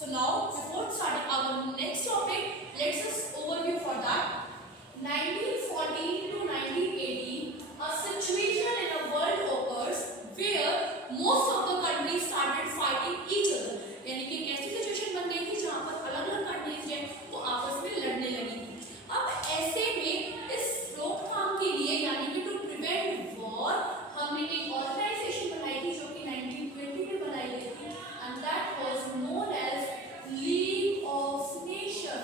So now, before starting our next topic, let's just overview for that. 1914 to 1918, a situation in a world occurs where most of the countries started fighting each other. यानी कि एक ऐसी situation बन गई थी जहां पर अलग-अलग कंट्रीज हैं वो आपस में लड़ने लगी थी. अब ऐसे में इस रोकथाम के लिए यानी कि टू प्रिवेंट वॉर हमने एक ऑर्गेनाइजेशन बनाई थी जो कि 1920 में बनाई गई थी and that was known as League of Nation.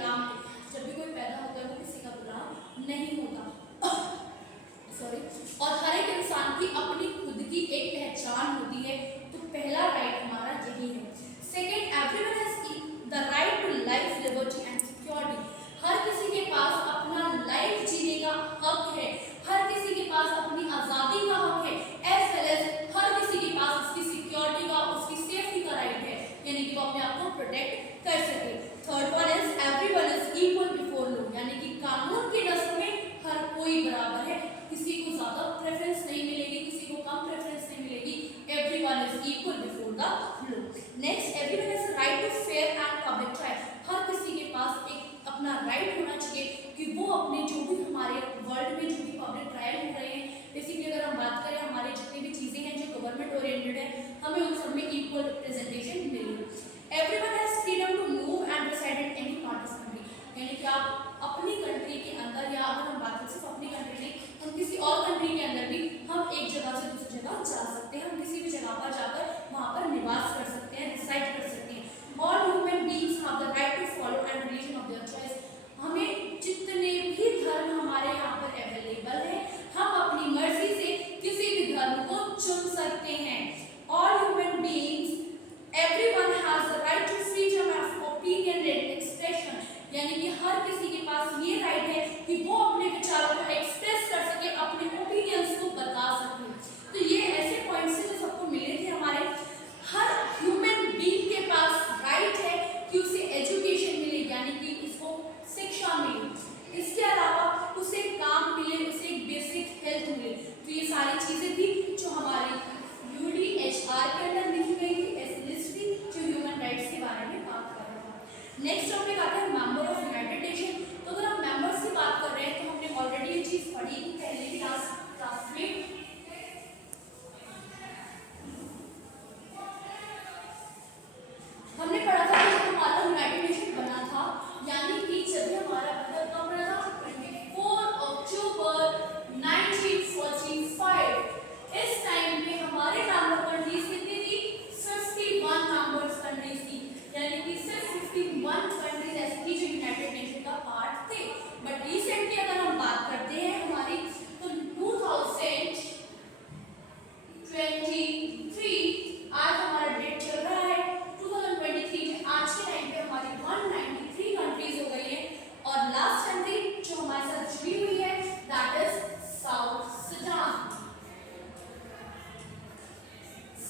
गुलाम थे। जब भी कोई पैदा होता है वो किसी का गुलाम नहीं होता। सॉरी। और हर एक इंसान की अपनी खुद की एक पहचान होती है। तो पहला राइट हमारा यही है। Second, everyone has the right to life, liberty and security. हर किसी के पास अपना लाइफ जीने का हक है, हर किसी के पास अपनी आज़ादी का हक है, एज वेल एज हर किसी के पास उसकी सिक्योरिटी का, उसकी सेफ्टी का राइट है, यानी कि वो अपने आप को प्रोटेक्ट कर सके। Third one is everyone is equal before law, यानी कि कानून की नज़र में हर कोई बराबर है, किसी को ज़्यादा प्रेफरेंस नहीं मिलेगी, किसी को कम प्रेफरेंस नहीं मिलेगी। Everyone is equal before the law. Next, everyone has right to fair and public trial. हर किसी के पास एक अपना राइट होना चाहिए कि वो अपने जो भी हमारे वर्ल्ड में जो भी पब्लिक ट्रायल हो रहे हैं, बेसिकली अगर हम बात करें हमारे जितनी भी चीज़ें हैं जो गवर्नमेंट ओरिएंटेड है, हमें उन सब में इक्वल रिप्रेजेंटेशन मिले। Everyone has freedom to move and reside in any part of country, यानी कि आप अपनी कंट्री के अंदर, या अगर हम बात करें सिर्फ अपनी कंट्री नहीं, हम किसी और कंट्री के अंदर भी हम एक जगह से दूसरी जगह जा सकते हैं, हम किसी भी जगह पर जाकर वहाँ पर निवास कर सकते हैं, रिसाइड कर सकते हैं। All human beings have the right to follow and religion of their choice. हमें जितने भी धर्म हमारे यहाँ पर अवेलेबल है, हम अपनी मर्जी से किसी भी धर्म को चुन सकते हैं। All human beings, everyone has the right to freedom of opinion and expression, यानी कि हर किसी के पास ये राइट है कि वो अपने विचारों को एक्सप्रेस कर सके, अपने ओपिनियंस को बता सके। तो ये ऐसे पॉइंट्स हैं जो सबको मिले थे हमारे। हर ह्यूमन बीइंग के पास राइट है कि उसे एजुकेशन मिले, यानी कि उसको शिक्षा मिले, इसके अलावा उसे काम मिले, उसे एक बेसिक हेल्थ मिले। तो ये सारी चीज़ें थी जो हमारी यूडीएचआर के अंदर लिखी गई थी, एसएलएसटी, जो ह्यूमन राइट्स के बारे में बात कर रहा था। नेक्स्ट टॉपिक आता है मेंबर ऑफ यूनाइटेड नेशन। तो अगर हम मेंबर्स की बात कर रहे हैं तो हमने ऑलरेडी ये चीज़ पढ़ी थी पहले की क्लास में। हमने पढ़ा था कि जब हमारा यूनाइटेड नेशन बना था, यानी कि जब हमारा मतलब कब बना था, 24 अक्टूबर 1945। इस टाइम पे हमारे मेंबर कंट्रीज कितनी थी, 51 मेंबर्स कंट्रीज थी, यानी कि सिर्फ 51 कंट्रीज ऐसी थी जो यूनाइटेड नेशन का पार्ट थे। बट रिसेंटली अगर हम बात करते हैं हमारी, तो 2023 आज हमारा डेट चल रहा है 2023 में, आज के टाइम पे हमारी 193 कंट्रीज हो गई है। और लास्ट कंट्री जो हमारे साथ जुड़ी हुई है that is south Sudan.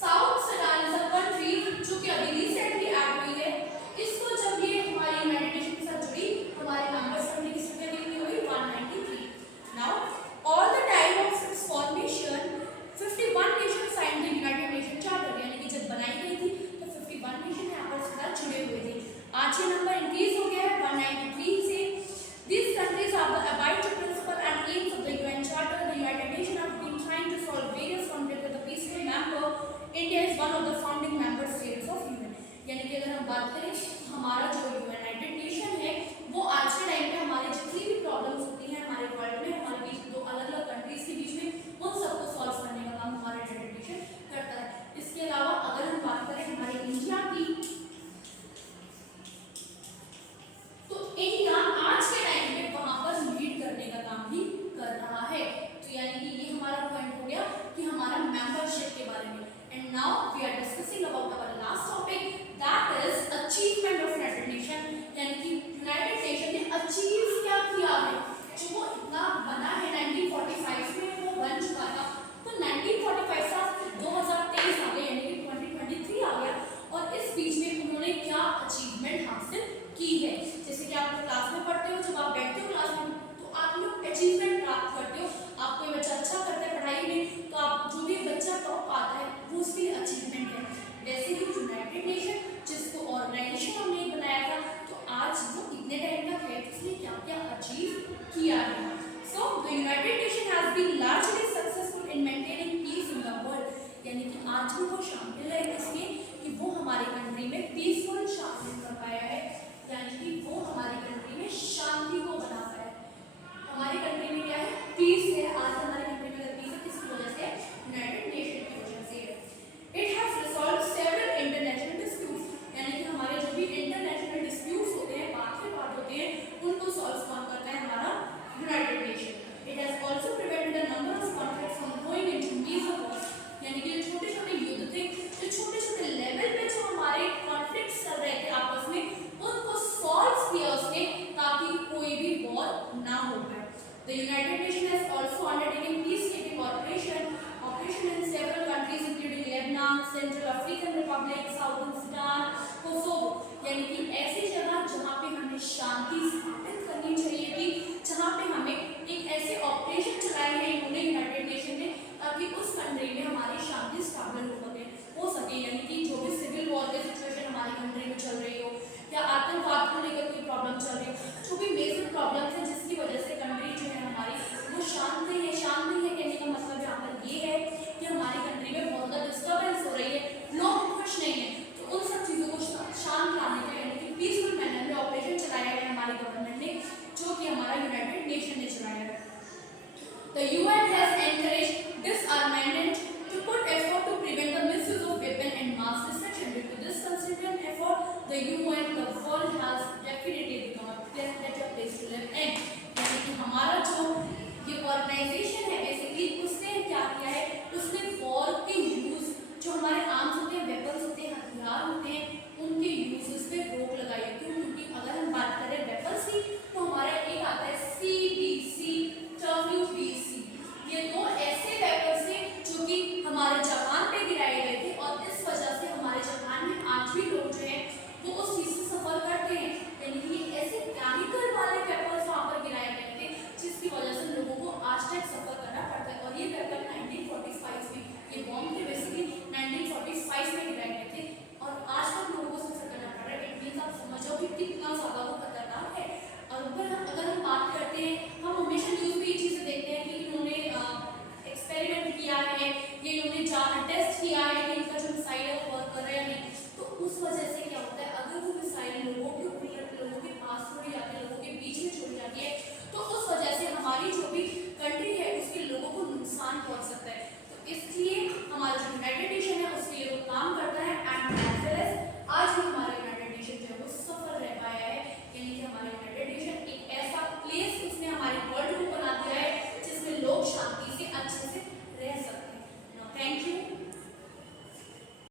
South Sudan is a country जो कि अभी रिसेंटली ऐड हुई है। इसको जब ये हमारी यूनाइटेड नेशन के साथ जुड़ी, हमारे मेंबर्स कंट्री की संख्या कितनी हुई, 193। Now all the time of its formation 51 nation signed the United nation charter, यानी कि जब बनाई गई थी तो 51 नेशन यहाँ पर इसके साथ जुड़े हुए थे। आज ये नंबर इंक्रीज हो गया है 193 से। These countries have the abide to principle and aims of the UN Charter. The United Nations have been trying to solve various conflicts with a peaceful member. India is one of the founding member states of UN. यानी कि अगर हम बात करें हमारा जो United nation है, वो आज के टाइम पे हमारी जितनी भी प्रॉब्लम्स होती हैं हमारे वर्ल्ड में, हमारे बीच दो अलग अलग कंट्रीज के बीच में, उन सबको सॉल्व करने का काम हमारा यूनाइटेड नेशन करता है। इसके अलावा अगर हम बात करें हमारे इंडिया की, तो इंडिया आज के टाइम में वहां पर लीड करने का काम भी कर रहा है। तो यानी कि ये हमारा पॉइंट हो गया कि हमारा मेंबरशिप के बारे में। And now we are discussing about our last topic that is achievement of United Nation, यानी कि यूनाइटेड नेशन ने अचीव क्या किया है। जो वो इतना बना है 1945 में वो बन चुका था, तो 1945 से 2023 आ गया, यानी कि 2023 आ गया, और इस बीच में उन्होंने क्या अचीवमेंट हासिल की है। जैसे कि आप क्लास में पढ़ते हो, जब आप बैठते हो क्लास में तो आप लोग अचीवमेंट प्राप्त करते हो। आप कोई बच्चा अच्छा करता है पढ़ाई में, तो आप जो भी बच्चा टॉप आता है वो उसके लिए अचीवमेंट है। वैसे ही यूनाइटेड नेशन जिसको ऑर्गेनाइजेशन हमने बनाया था, तो आज वो इतने टाइम तक है, उसने क्या क्या अचीव किया है। So the United Nation has been largely successful in maintaining peace in the world, यानी कि आज भी वो शामिल है इसमें कि वो हमारी कंट्री में पीसफुल शामिल कर पाया है, यानी कि वो हमारी कंट्री में शांति को बना पाया है। हमारी कंट्री में क्या है, पीस है। आज हमारी कंट्री में पीस है, किसकी वजह से, यूनाइटेड नेशन की वजह से। It has resolved several international disputes, यानी कि हमारे जो भी इंटरनेशनल डिस्प्यूट्स होते हैं, बात होते हैं, United Nations has also undertaken peacekeeping operation in several countries including Lebanon, Central African Republic, Southern Sudan, Kosovo। यानी कि ऐसी जगह जहाँ पे हमें शांति स्थापित करनी चाहिए थी, जहाँ पे हमें एक ऐसे ऑपरेशन चलाए हैं इन्होंने यूनाइटेड नेशन ने, ताकि उस कंट्री में हमारी शांति स्थापित हो सके। यानी कि जो भी सिविल वॉर की सिचुएशन हमारी कंट्री में चल रही हो या आतंकवाद को लेकर कोई प्रॉब्लम चल रही हो, जो भी मेजर प्रॉब्लम्स है जिसकी वजह से कंट्री जो है हमारी वो शांत नहीं है। शांत नहीं है कहने का मतलब यहाँ पर ये है कि हमारी कंट्री में बहुत ज़्यादा डिस्टर्बेंस हो रही है, लोग खुश नहीं है, तो उन सब चीज़ों को शांत लाने का यानी कि पीसफुल मैनर में ऑपरेशन चलाया है हमारी गवर्नमेंट ने, जो कि हमारा यूनाइटेड नेशन ने चलाया है। The UN has encouraged disarmament to put effort to prevent the misuse of weapon and mass destruction. Due to this consistent effort, the UN, the world has definitely become a better place to live in. यानी कि हमारा जो ये organisation है basically उसने क्या किया है, उसने वॉर के यूज जो हमारे आर्म्स होते हैं, वेपन्स होते हैं, हथियार होते हैं, उनके यूजेस पे रोक लगाई है। क्यों? क्योंकि अगर हम बात करें वेपन्स की तो हमारा एक आता है CBC, WBC, ये दो ऐसे वेपन्स थे जो कि हमारे जापान पे गिराए गए थे और इस वजह से हमारे जापान में आज भी लोग जो है वो उस चीज से सफर करते हैं। यानी कि ऐसे केमिकल वाले वेपन्स वहाँ पर गिराए गए थे जिसकी वजह से लोगों को आज तक सफर करना पड़ता है। और ये वेपन 1945 में, ये बॉम्ब थे बेसिकली 1945 में गिराए गए थे और आज तक लोगों को सफर करना पड़ रहा है। इट मींस आप समझो कि कितना ज्यादा वो खतरनाक है। और अगर हम बात करते हैं, हम हमेशा न्यूज में ये चीजें देखते हैं कि इन्होंने एक्सपेरिमेंट किया है, ये इन्होंने जाना टेस्ट किया है कि इनका जो मिसाइल है वो वर्क कर रहा है या नहीं। तो उस वजह से क्या होता है, अगर वो मिसाइल लोगों के ऊपर, लोगों के पास छोड़ी जाती है, लोगों के बीच में छोड़ी जाती है, तो उस वजह से हमारी जो भी कंट्री है उसके लोगों को नुकसान पहुंच सकता है।